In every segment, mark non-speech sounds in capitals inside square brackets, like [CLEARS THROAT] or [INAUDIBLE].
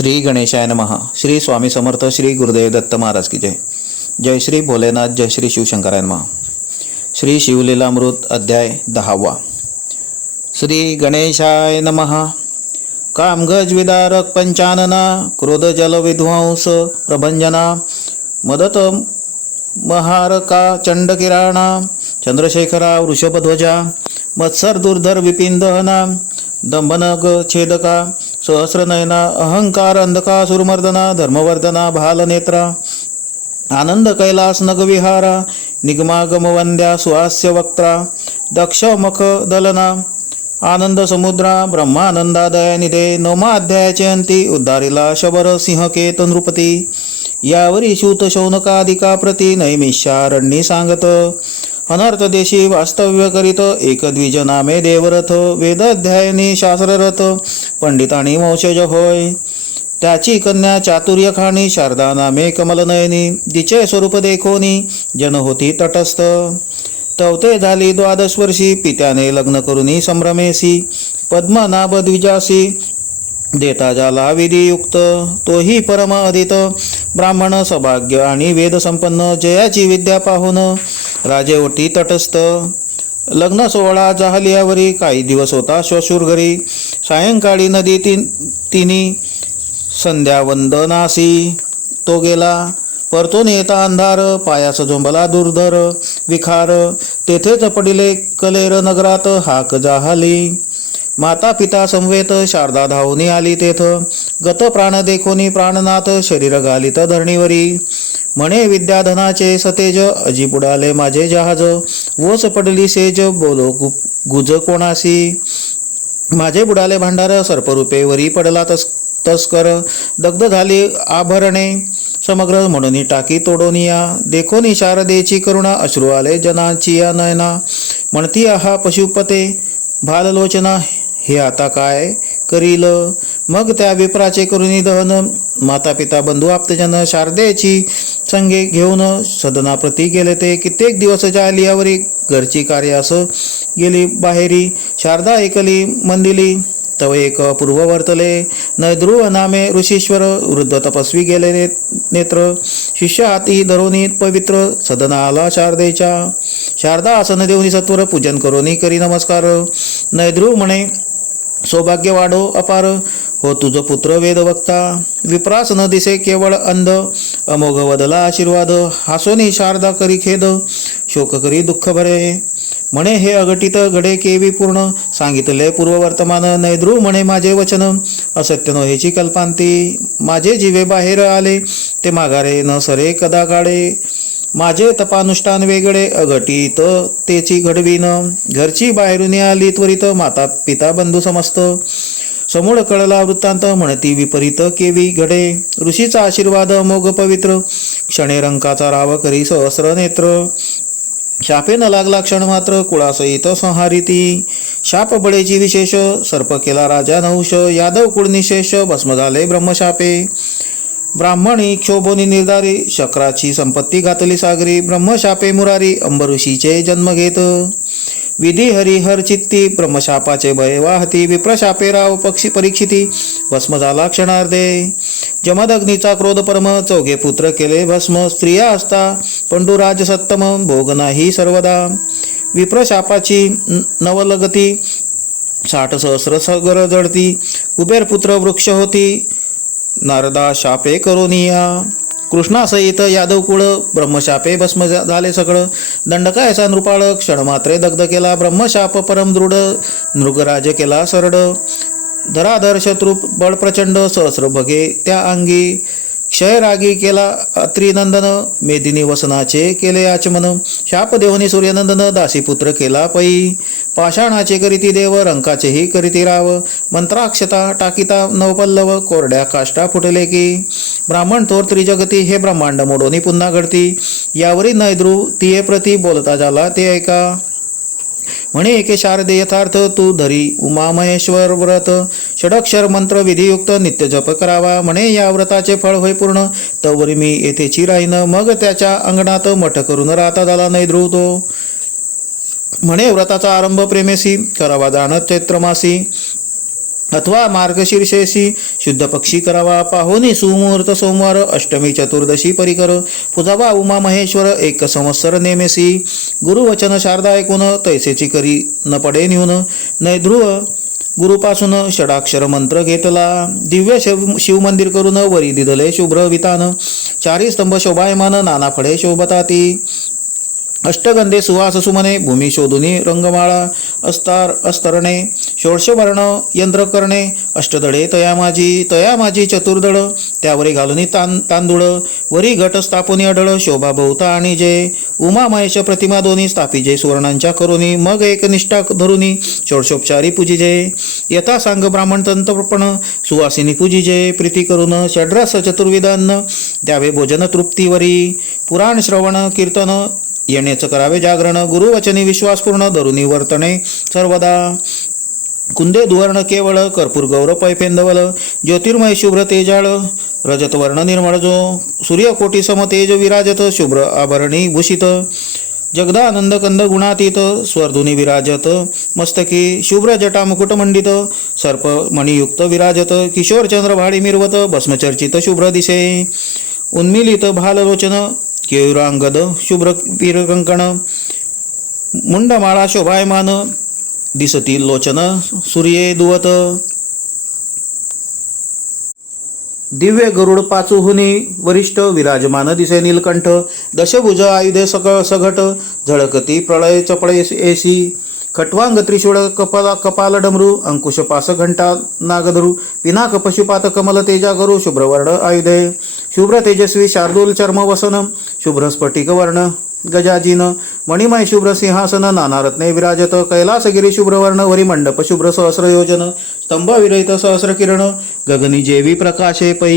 श्री गणेशाय नमः. श्री स्वामी समर्थ श्री गुरुदेव दत्त महाराज की जय. जय श्री भोलेनाथ जय श्री शिवशंकराय नमः. श्री शिवलीलामृत अध्याय दहावा. श्री गणेशाय नमः. कामगज विदारक पंचानना क्रोध जल विध्वंस प्रभंजना मदत महारका चंडकिराणा चंद्रशेखरा वृषभध्वजा मत्सर दुर्धर विपिन दहना दंभनग छेदका सहस्रनयना अहंकार अंधका सुरमर्दना धर्मवर्धना भालनेत्रा आनंद कैलास नगविहारा निगमागम वंद्या सुहास्य वक्त्रा दक्ष मख दलना आनंद समुद्रा ब्रह्मानंदा दयानिधे नवमा अध्यायाचे अंती उद्धारिला शबर सिंहकेत नृपती यावरी शूत शौनकादिका प्रती नैमिषारण्य सांगत अनर्थ देशी वास्तव्य करीत एकद्विज नामे देवरथ वेदाध्यायनी शास्त्ररथ पंडितानी वंशज होय. त्याची कन्या चातुर्य खाणी शारदा नामे कमलनयनी जिचे स्वरूप देखोनी जन होती तटस्थ. तवते झाली द्वादश वर्षी पित्याने लग्न करुनी संभ्रमेसी पद्मनाभ द्विजासी देता जाला विधियुक्त. तोही परम अदित ब्राह्मण सौभाग्य आणि वेदसंपन्न जयाची विद्या पाहून राजे ओटी तटस्थ. लग्न सोहळा जाहलियावरी काही दिवस होता श्वशूर घरी. सायंकाळी नदी तीन तिने संध्यावंदनासी. तो गेला. परतून येता अंधार पायास झोंबला दुर्धर विखार. तेथेच पडिले कलेर नगरात हाक जाहली. माता पिता समवेत शारदा धावनी आली तेथ. गत प्राण देखोनी प्राणनाथ शरीर घालित धरणीवरी. म्हणे विद्याधनाचे सतेज अजी बुडाले माझे जहाज. वोच पडली सेज बोलो गु गुज कोणासी. माझे बुडाले भांडार सर्परूपे वरी पडला तस तस्कर दग्ध झाली आभरणे. समग्र म्हणून टाकी तोडोनिया देखोनी शारदेची करुणा अश्रू आले जनाची या नयना. म्हणती आहा पशुपते भाललोचना हे आता काय करील? मग त्या विप्राचे करुणी दहन माता पिता बंधू आप्तजन शारदेची संगे घेऊन सदनाप्रती गेले ते. कित्येक दिवस जालियावरी घरची कार्य असं गेली बाहेरी. शारदा ऐकली मंदिली. तव एक पूर्व वर्तले. नैध्रुव नामे ऋषीश्वर वृद्ध तपस्वी गेले ने- नेत्र. शिष्य हाती धरोनी पवित्र सदना आला शारदेच्या. शारदा आसन देऊनी सत्वर पूजन करोनी करी नमस्कार. नैध्रुव म्हणे सौभाग्य वाढो अपार. हो तुझ पुत्र वेदवक्ता. विप्रास न दिसे केवळ अंध. अमोघ वदला आशीर्वाद. हासोनी शारदा करी खेद. शोक करी दुःख भरे म्हणे हे अगटित घडे केवी पूर्ण सांगितले पूर्ववर्तमान नैद्रू म्हणे माझे वचन असत्य नोहेची कल्पांती माझे जीवे बाहेर आले ते माघारे न सरे कदा काढे माझे तपानुष्ठान वेगळे अघटित तेची घडवीन घरची बाहेरून आली त्वरित माता पिता बंधू समस्त समूळ कळला वृत्तांत म्हणती विपरीत केवी घडे ऋषीचा आशीर्वाद मोघ पवित्र क्षणे रंकाचा राव करी सहस्र नेत्र शापे न लागला क्षण मात्र कुळासहित संहारिती. शाप बळेची विशेष सर्प केला राजा नहुष यादव कुळ निशेष भस्म झाले ब्रह्मशापे ब्राह्मणी क्षोभोनी निर्धारी शक्राची संपत्ती घातली सागरी ब्रह्मशापे मुरारी अंबऋषीचे जन्म घेत. विधी हरिहर चित्ती ब्रह्मशापाचे भय वाहती विप्रशापे राव पक्षी परीक्षिती भस्म झाला क्षणार्धे. जमदग्नीचा क्रोध परम चौघे पुत्र केले भस्म स्त्रिया असता पंडुराज सत्तम भोग नाही सर्वदा. विप्रशापाची न- नवलगती साठ सहस्र सगर जडती कुबेरपुत्र वृक्ष होती नारदा शापे करोनिया. कृष्णासहित यादव कुळ ब्रह्मशापे भस्म झाले सगळं. दंडकायचा नृपाळ क्षणमात्रे दग्ध केला ब्रह्मशाप परम दृढ नृगराज केला सरड धराधर शत्रू बळ प्रचंड सहस्र भगे त्या अंगी. क्षयरागी केला अत्रिनंदन मेदिनी वसनाचे केले आचमन शाप देवनी सूर्यनंदन दासीपुत्र केला पै. पाषाणाचे करीती देव रंकाचेही करीती राव मंत्राक्षता टाकिता नवपल्लव कोरड्या काष्टा फुटले की. ब्राह्मण थोर त्रिजगती हे ब्रह्मांड मोडोनी पुन्हा घडती. यावरी नैद्रू तिये प्रती बोलता झाला ते ऐका. म्हणे एके शारदे यथार्थ तू धरी उमा महेश्वर व्रत. षडक्षर मंत्र विधियुक्त नित्य जप करावा. म्हणे या व्रताचे फळ होय पूर्ण. तवरी मी येथेची चिराईन मग त्याच्या अंगणात मठ करून राहता झाला नाही ध्रुव तो. म्हणे व्रताचा आरंभ प्रेमेसी करावा जाणत चैत्रमासी अथवा मार्गशीर्षेशी शुद्ध पक्षी करावा पाहुणे सुमुहूर्त सोमवार अष्टमी चतुर्दशी परिकर. पुजावा उमा महेश्वर एक संवत्सर नेमेसी. गुरुवचन शारदा ऐकून तैसेची करी न पडे न्यून नैध्रुव गुरुपासून षडाक्षर मंत्र घेतला. दिव्य शिव शिवमंदिर करून वरी दिदले शुभ्र वितान. चारी स्तंभ शोभायमान नाना फळे शोभताती. अष्टगंधे सुवास सुमने भूमी शोधुनी रंगमाळा. अस्तार अस्तरणे. षोडशवर्ण यंत्र करणे अष्टदळे तया माझी तया माझी चतुर्दळ त्यावरी घालुनी तां तांदूळ वरी घट स्थापनी अडळ शोभा बहुता आणि जे उमा महेश प्रतिमा दोन्ही स्थापिजे सुवर्णांच्या करुनी मग एक निष्ठा धरुनी षोडशोपचारी पूजिजे यथा सांग ब्राह्मण तंत्रपण सुवासिनी पूजिजे प्रीती करून षड्रस चतुर्विधान द्यावे भोजन तृप्तीवरी पुराण श्रवण कीर्तन येण्याचं करावे जागरण गुरुवचनी विश्वासपूर्ण धरुनी वर्तणे सर्वदा कुंदे दुवर्ण केवळ कर्पूर गौरव पैफेंदवल ज्योतिर्मय शुभ्र तेजाळ रजत वर्ण निर्मळ जो सूर्यकोटी समतेज विराजत शुभ्र आभरणी भूषित. जगदानंद कंद गुणातीत स्वर्धुनी विराजत मस्तकी शुभ्र जटा मुकुटमंडित सर्प मणियुक्त विराजत किशोर चंद्र भाडी मिरवत भस्मचर्चित शुभ्र दिसे उन्मिलित भाललोचन केयुरांगद शुभ्र पीरकंकण मुंडमाळा शोभायमान दिसती लोचन सूर्ये दुवत. दिव्य गरुड पाचुहुनी वरिष्ठ विराजमान दिसे नीलकंठ दशभुज आयुधे सक सघट झळकती प्रळय चपळे एसी खट्वांग त्रिशूळ कपाला कपाल डमरू अंकुश पास घंटा नागधरू पिनाक पशुपात कमल तेजा गरु शुभ्रवर्ण आयुधे शुभ्र तेजस्वी शार्दूल चर्म वसन शुभ्र स्फटिक वर्ण. गजाजीन मणिमय शुभ्र सिंहासन नाना रत्ने विराजत कैलासगिरी शुभ्रवर्ण वरी मंडप शुभ्र सहस्रयोजन स्तंभ विरहित सहस्र किरण गगनी जेवी प्रकाशे पै.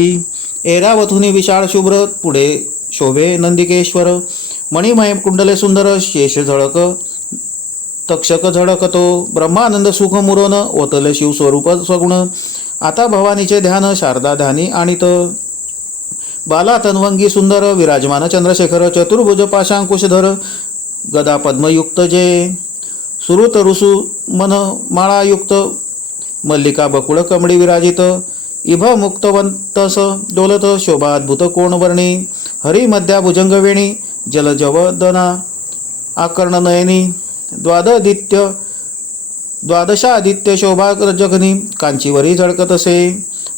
एरावथुनी विशाळ शुभ्र पुढे शोभे नंदिकेश्वर मणिमय कुंडले सुंदर शेष झळक तक्षक झळकतो ब्रह्मानंद सुख मुरोन ओतले शिवस्वरूप स्वगुण आता भवानीचे ध्यान शारदा ध्यानी आणित. बाला तन्वंगी सुंदर विराजमान चंद्रशेखर चतुर्भुज पाशांकुशधर गदा पद्मयुक्त जे सुरुत ऋषु मन माळायुक्त मल्लिका बकुळ कमळी विराजित इभ मुक्तवंतस डोलत शोभा अद्भुत कोणवर्णी हरी मध्या भुजंगवेणी जलजवदना आकर्ण नयनी द्वाददित्य द्वादशादित्य शोभा जगनी कांचीवरी झळकत असे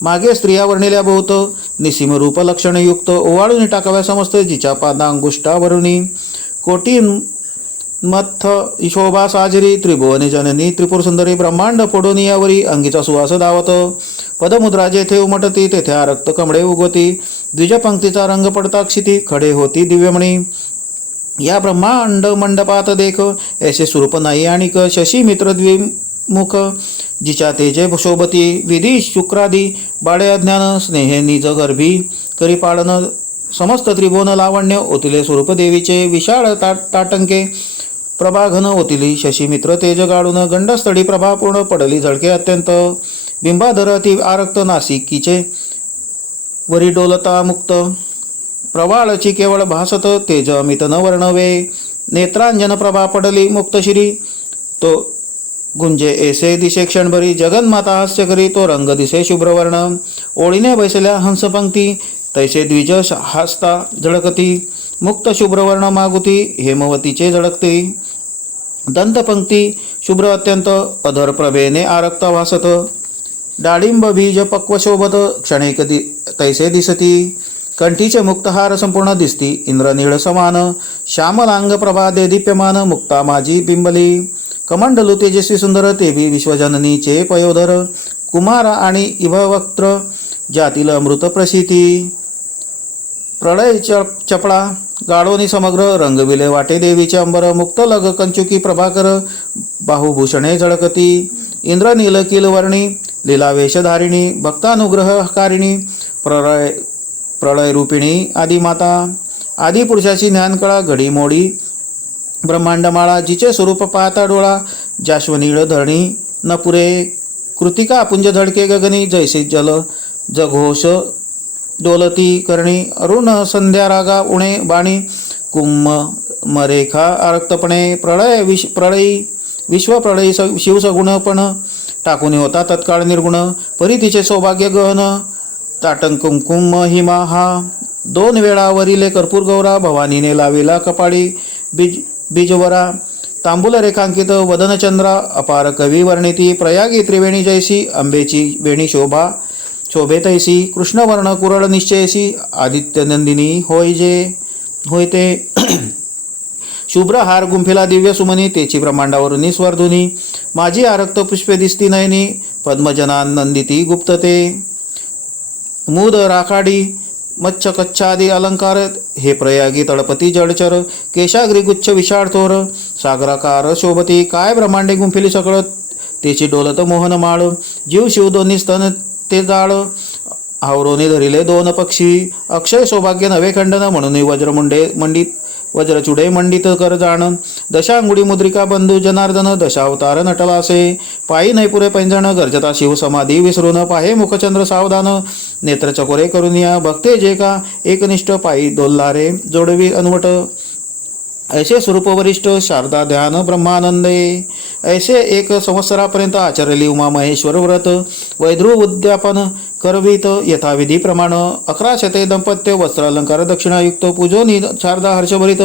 मागे स्त्रिया वर्णिल्या बहुत निसीम रूपलक्षणयुक्त ओवाळून टाकाव्या समस्त जिच्या पादा अंगुष्ठावरुणी कोटी मथ शोभा साजरी त्रिभुवनी जननी त्रिपुर सुंदरी ब्रह्मांड फोडोनियावरी अंगीचा सुवास धावत पदमुद्रा जेथे उमटती तेथे आ रक्त कमळे उगवती. द्विजपंक्तीचा रंग पडता क्षिती खडे होती दिव्यमणी. या ब्रह्मांड मंडपात देख ऐसे स्वरूप नाही आणि क शशी मित्र द्विमुख. जिच्या तेजे शोभती विधी शुक्रादी बाळे अज्ञान स्नेहे निज गर्भी करी पाळन समस्त त्रिभुवन लावण्य ओतिले स्वरूप देवीचे विशाळ ता ताटंके प्रभाघन ओतिली शशी मित्र तेज गाडून गंडस्थळी प्रभापूर्ण पडली झळके अत्यंत बिंबाधर अति आरक्त नासिकीचे वरी डोलता मुक्त प्रवाळची केवळ भासत तेज अमित न वर्णवे नेत्रांजन प्रभा पडली मुक्तशिरी तो गुंजे एसे दिसे क्षणभरी जगन्माता हास्य करी तो रंग दिसे शुभ्रवर्ण. ओळीने बैसल्या हंसपंक्ती तैसे द्विज श- हासता झळकती. मुक्त शुभ्रवर्ण मागुती हेमवतीचे झळकते. दंतपंक्ती शुभ्र अत्यंत अधर प्रभेने आरक्त भासत. डाळिंब बीज पक्वशोभत क्षणिक दि तैसे दिसती. कंठीचे मुक्तहार संपूर्ण दिसती इंद्रनीळ समान. श्यामलांग प्रभा दे दीप्यमान मुक्ता माझी बिंबली. कमंडलू तेजस्वी सुंदर तेवी विश्वजननीचे पयोधर कुमार आणि इभवक्त्र ज्यातील अमृत प्रसिती प्रळय चपळा गाडोनी समग्र रंगविले वाटे देवीचे अंबर मुक्त लग कंचुकी प्रभाकर बाहुभूषणे झळकती. इंद्र नीलकिल वर्णी लीला भक्तानुग्रह भक्तानुग्रहकारिणी प्रळय प्रळय रूपिणी आदिमाता. आदिपुरुषाची ज्ञानकळा घडीमोडी ब्रह्मांडमाळा जिचे स्वरूप पाहता डोळा जाश्वनीळ धरणी नपुरे कृतिका पुंज धडके गगनी जैसे जल जघोष डोलती करणी अरुण संध्या रागा उणे बाणी कुंभ मरेखा आरक्तपणे प्रळय विश प्रळयी विश्व प्रळयी स शिवसगुणपण टाकून होता तत्काळ निर्गुण परी तिचे सौभाग्य गहन ताटं कुंकुम हिमा हा दोन वेळावरील कर्पूर गौरा भवानीने लाविला कपाळी बीज बीजवरा तांबूल रेखांकित वदनचंद्रा अपार कवी वर्णिती प्रयागी त्रिवेणी जैसी अंबेची वेणी शोभा शोभे तैसी कृष्णवर्ण कुरळ निश्चयसी आदित्यनंदिनी होय जे होय ते. [CLEARS THROAT] शुभ्र हार गुंफेला दिव्य सुमनी तेची ब्रह्मांडावरून निस्वर्धुनी माझी आरक्त पुष्पे दिसती नयनी पद्मजनानंदिती गुप्तते. मूद राखाडी मच्छ कच्छादी अलंकार हे प्रयागी तळपती जडचर केशाग्री गुच्छ विशाळ थोर सागराकार शोभती काय ब्रह्मांडे गुंफिली सकळ तेची डोलत मोहन माळ जीव शिव दोन्ही स्तन ते जाळ आवरोने धरिले दोन पक्षी अक्षय सौभाग्य नवे खंडन म्हणून वज्रमुंडे मंडित वज्रचुडे मंडित कर जाण। दशांगुडी मुद्रिका बंधू जनार्दन दशावतार नटलासे। पायी नैपुरे पैंजण गर्जता शिव समाधी विसरून पाहे मुखचंद्र सावधान। नेत्र चकोरे करून या भक्ते जे का एकनिष्ठ पायी दोल्लारे जोडवी अनवट। ऐसे स्वरूप वरिष्ठ शारदा ध्यान ब्रह्मानंदे ऐसे एक संवत्सरापर्यंत आचरली उमा महेश्वर व्रत वैध्रुव उद्यापन करवीत यथाविधीप्रमाण अकरा शते दंपत्य वस्त्र अलंकार दक्षिणायुक्त पूजोनी शारदा हर्षभरित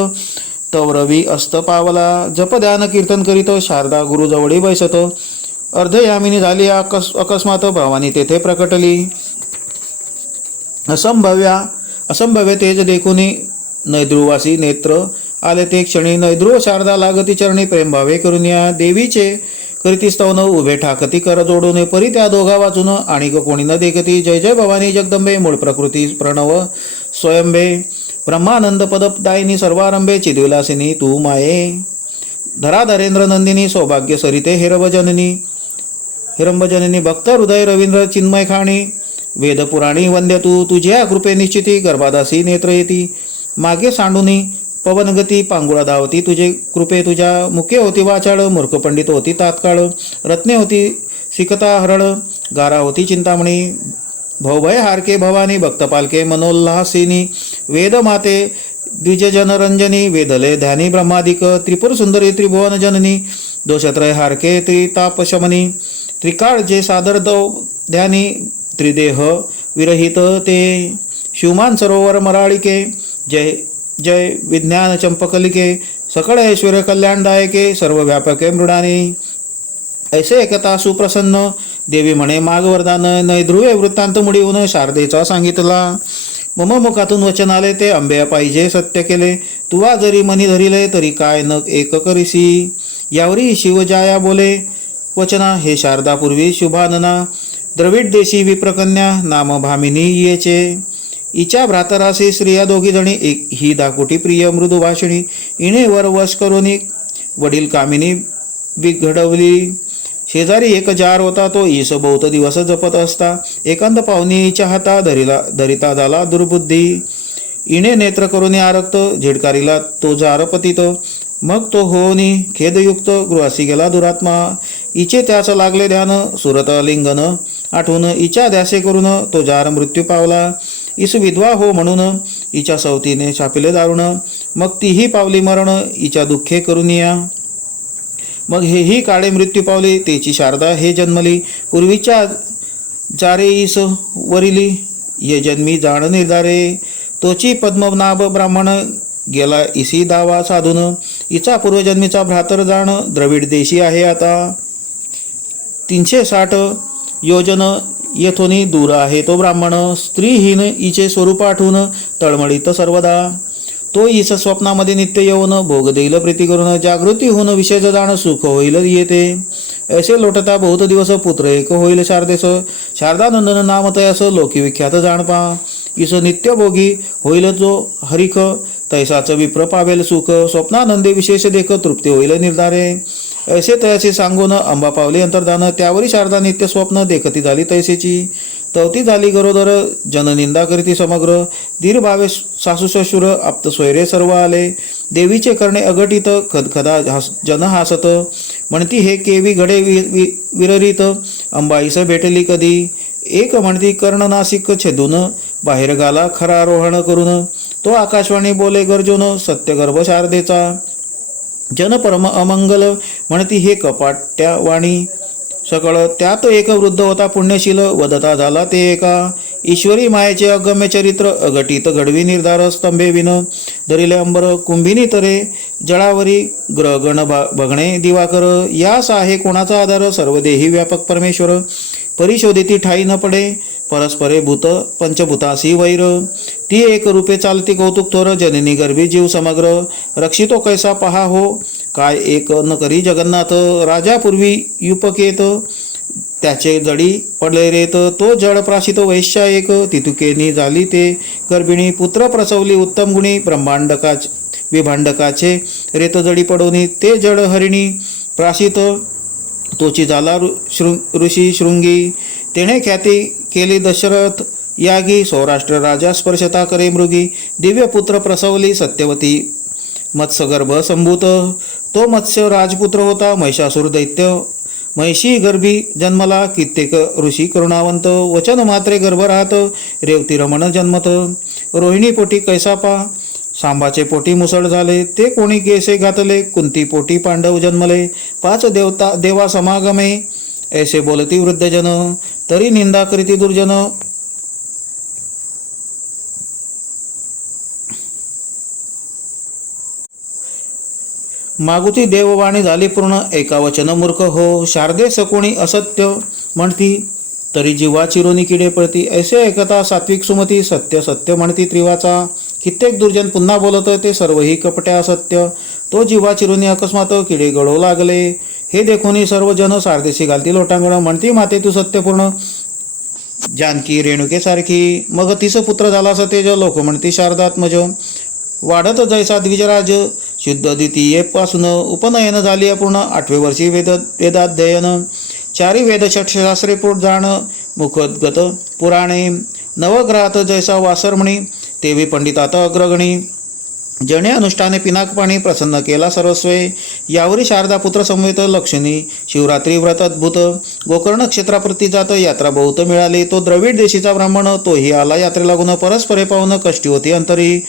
तवरवी अस्त पावला जप ध्यान कीर्तन करीत शारदा गुरुजवळी बैसत अर्धयामिनी झाली अकस अकस्मात भावानी तेथे प्रकटली. असंभव्या असंभव्य तेज देखुनी नैद्रुवासी नेत्र आले ते क्षणी नैद्रुव शारदा लागती चरणी प्रेमभावे करून या देवीचे करीती स्तवन उभे ठाकती कर जोडून परी त्या दोघा वाचून आणि कोणी न देखती. जय जय भवानी जगदंबे मूळ प्रकृती प्रणव स्वयंभे ब्रह्मानंद पदपदायिनी सर्वारंभे चिदविलासिनी तू माये. धराधरेंद्र नंदिनी सौभाग्य सरिते हिरभजननी हिरंबजननी भक्त हृदय रवींद्र चिन्मय खाणी. वेदपुराणी वंद्य तू तुझ्या कृपे निश्चिती गर्भादासी नेत्र येती. मागे सांडुनी पवनगती पांगुळा धावती तुझे कृपे तुझ्या मुखे होती वाचाळ मूर्ख पंडित होती तात्काळ रत्ने होती सिकता हरळ गारा होती चिंतामणी भवभय हारके भवानी भक्तपालके मनोल्हासिनी वेदमाते द्विजजनरंजनी वेदले ध्यानी ब्रह्मादिक त्रिपुर सुंदरी त्रिभुवन जननी दोषत्रय हारके त्रितापशमनी त्रिकाळ जे सादर दव ध्यानी त्रिदेह विरहित ते शिवमान सरोवर मराळिके जय जय विज्ञान चंपकलिके सकळ ऐश्वर्य कल्याणदायके सर्व व्यापके मृडानी ऐसे एकता सुप्रसन्न देवी म्हणे माग वरदान नैध्रुवे वृत्तांत मुडीहून शारदेचा सांगितला. मम मुखातून वचन आले ते आंबे पाहिजे सत्य केले. तुवा जरी मनी धरिले तरी काय न एक करीसी. यावरी शिवजाया बोले वचना हे शारदापूर्वी शुभानना. द्रविड देशी विप्रकन्या नाम भामिनी येचे. इच्या भ्रातरासे स्त्रिया दोघी जणी एक ही दाकोटी प्रिय मृदुभाषिणी. इणे वर वश करोनी वडील कामिनी विघडवली. शेजारी एक जार होता तो ईस बहुत दिवस जपत असता. एकांत पाहुणीच्या हाता धरिला धरिता झाला दुर्बुद्धी. इणे नेत्र करून आरक्त झिडकारीला तो जार पतित. मग तो होनी खेदयुक्त गृहासी गेला दुरात्मा. इचे त्याच लागले ध्यान सुरत लिंगन. आठवून इच्या ध्यासे करून तो जार मृत्यू पावला. इस विधवा हो म्हणून इच्या सवतीने छापिले दारुण. मग तीही पावली मरण इच्या दुःखे करून या. मग हेही काळे मृत्यू पावले तेची शारदा हे जन्मली. पूर्वीच्या जारे इस वरिली ये जन्मी जाण निर्धारे. तोची पद्मनाभ ब्राह्मण गेला इसी दावा साधून. इचा पूर्वजन्मीचा भ्रातर जाण द्रविड देशी आहे आता. तीनशे साठ योजन येथोनी दूर आहे. तो ब्राह्मण स्त्रीहीन इचे स्वरूप आठवून तळमळीत सर्वदा. तो इस स्वप्नामध्ये नित्य येऊन भोग देईल प्रीती करून जागृती होऊन विषय जाण सुख होईल येते. ऐसे लोटता बहुत दिवस पुत्र एक होईल शारदेस. शारदानंदन नाम तयास लोकी विख्यात जाणपा इस नित्य भोगी होईल जो हरिख. तैसाच विप्र पावेल सुख. स्वप्नानंदे विशेष देख तृप्ती होईल निर्धारे. ऐसे तयाचे सांगून अंबा पावली अंतर्धान त्यावरी शारदा नित्य स्वप्न देखती झाली तैसेची. तवती झाली गरोदर जननिंदा करीती समग्र. दीर्भावे सासू ससुर आप्त सोयरे सर्व आले. देवीचे करणे अघटित खदखदा हास जन हासत. म्हणती हे केवी घडे वि वि विररित अंबाईस भेटली कधी? एक म्हणती कर्णनासिक छेदून. बाहेर गाला खरा आरोहण करून. तो आकाशवाणी बोले गर्जून सत्यगर्भ शारदेचा. जनपरम अमंगल म्हणती हे कपाट्या वाणी सकळ त्यात एक वृद्ध होता पुण्यशील वदता झाला ते एका. ईश्वरी मायेचे अगम्य चरित्र अघटित घडवी निर्धार स्तंभे विन धरिले अंबर कुंभिनी तरे जळावरी ग्रहगण भा- भगणे दिवाकर. यास आहे कोणाचा आधार? सर्वदेही व्यापक परमेश्वर. परिशोधिती ठाई न पडे परस्परे भूत पंचभूतासी वैर. ती एक रूपे चालती कौतुक थोर जननी गर्भी जीव समग्र. रक्षितो कैसा पहा हो? काय एक न करी जगन्नाथ? राजापूर्वी युपकेत. त्याचे जडी पडले रेत. तो जड प्राशित वैश्या एक. तितुकेनी झाली ते. गर्भिणी पुत्र प्रसवली उत्तम गुणी. ब्रह्मांडकाच विभांडकाचे रेत जडी पडोनी. ते जड हरिणी प्राशित. तोची झाला ऋ- ऋषी शृंगी. तेणे ख्याती केली दशरथ. यागी सौराष्ट्र राजा स्पर्शता करे मृगी. दिव्य पुत्र प्रसवली सत्यवती. मत्स्यगर्भ संभूत. तो मत्स्य राजपुत्र होता महिषासूर दैत्य. महिषी गर्भी जन्मला कित्येक ऋषी करुणावंत. वचन मात्रे गर्भ राहत. रेवती रमण जन्मत. रोहिणी पोटी कैसापा. सांबाचे पोटी मुसळ झाले. ते कोणी केसे घातले? कुंती पोटी पांडव जन्मले. पाच देवता देवा समागमे. ऐसे बोलती वृद्धजन तरी निंदा करीती दुर्जन। मागुती देववाणी झाली पूर्ण एका वचन मूर्ख हो शारदे सकोणी असत्य म्हणती तरी जीवा चिरोनी किडे पळती ऐसे ऐकता सात्विक सुमती सत्य सत्य म्हणती त्रिवाचा। कित्येक दुर्जन पुन्हा बोलत ते सर्वही कपट्या असत्य. तो जीवा चिरुनी अकस्मात किडे गळू लागले. हे देखूनही सर्वजन सारदेशी घालती लोटांगण. म्हणती माते तू सत्यपूर्ण. जानकी रेणुकेसारखी. मग तिस पुत्र झाला सतेज. लोक म्हणती शारदात्मज वाढत जैसा द्विजराज. शुद्ध द्वितीयेपासून उपनयन झाली पूर्ण. आठवे वर्षी वेद वेदाध्ययन. चारी वेद षटशास्त्रे पुढ जाण. मुखोद्गत पुराणे. नवग्रहात जैसा वासरमणी. तेवी पंडितात अग्रगणी. जणे अनुष्ठाने पिनाकपाणी प्रसन्न केला सर्वस्वे. यावरी शारदा पुत्र समवेत लक्ष्मी. शिवरात्री व्रत अद्भुत. गोकर्ण क्षेत्राप्रती जात यात्रा बहुत मिळाली. तो द्रविड देशीचा ब्राह्मण तोही आला यात्रे लागून परस्परे पाहून कष्टी होती अंतरी.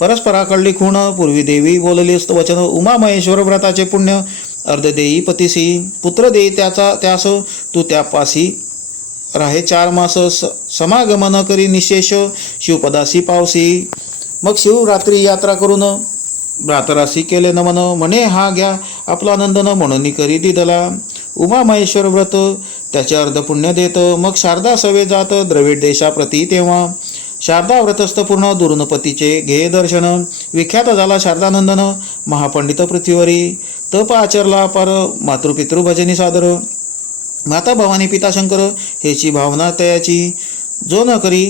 परस्पराकडली खूण पूर्वी देवी बोलली वचन. उमा महेश्वर व्रताचे पुण्य. अर्ध देई पतीसी. पुत्र देई त्याचा त्यास तू त्यापासी राहे चार मास. समागमन करी निशेष शिवपदासी पावसी. मग शिवरात्री यात्रा करून भ्रातरासी केले नमन म्हणे हा घ्या आपला नंदन म्हणून करी दिदला. उमा महेश्वर व्रत त्याचे अर्ध पुण्य देत. मग शारदा सवे जात द्रविड देशाप्रती तेव्हा. शारदा व्रतस्थ पूर्ण दुर्नपतीचे घे दर्शन. विख्यात झाला शारदानंदन महापंडित पृथ्वीवरी. तप आचरला पर मातृपितृ भजनी सादर. माता भवानी पिता शंकर ह्याची भावना तयाची. जो न करी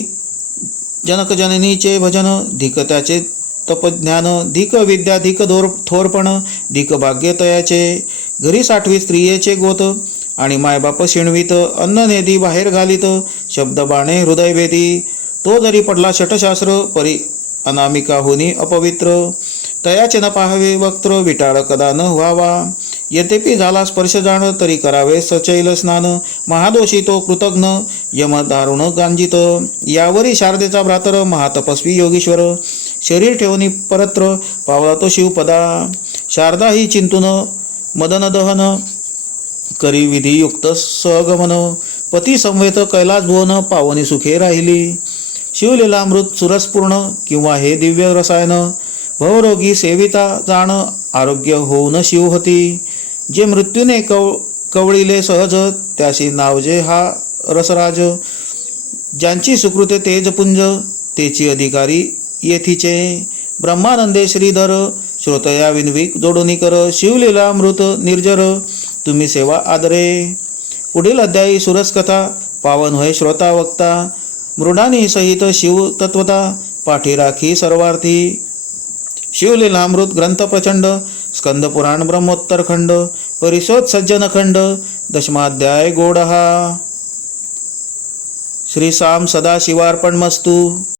जनकजननीचे भजन धिक त्याचे तपज्ञान धिक विद्या धिक धोर थोरपण धिक भाग्य तयाचे घरी साठवी स्त्रियेचे गोत आणि मायबाप शिणवीत अन्न नेदी बाहेर घालीत शब्द बाणे तो जरी पडला षटशास्त्र परी अनामिका हुनी अपवित्र तयाचे न पाहावे वक्त्र विटाळ कदा न व्हावा यद्यपि झाला स्पर्श जाण तरी करावे सचैल स्नान. महादोषी तो कृतज्ञ यम दारुण गांजित. यावरी शारदेचा भ्रातर महातपस्वी योगीश्वर. शरीर ठेवणी परत्र पावला तो शिवपदा. शारदा ही चिंतून मदन दहन. करी विधियुक्त सहगमन. पती संवेत कैलास भुवन पावनी सुखे राहिली. शिवलीलामृत सुरसपूर्ण किंवा हे दिव्य रसायन. भवरोगी सेविता जाण आरोग्य होऊन शिव होती. जे मृत्यूने कव कवळीले सहज त्याशी नावजे हा रसराज. ज्यांची सुकृते तेजपुंज तेची अधिकारी येथीचे. ब्रह्मानंदे श्रीधर श्रोतया विनविक जोडोनी कर शिवलीला मृत निर्जर तुम्ही सेवा आदरे. पुढील अध्यायी सुरसकथा पावन होय श्रोता वक्ता. मृडानी सहित शिव तत्वता पाठी राखी सर्वार्थी. शिवलीलामृत ग्रंथ प्रचंड स्कंद पुराण ब्रह्मोत्तर खंड परिशोध सज्जन खंड दशमाध्याय गोडहा. श्री साम सदाशिवार्पण मस्तू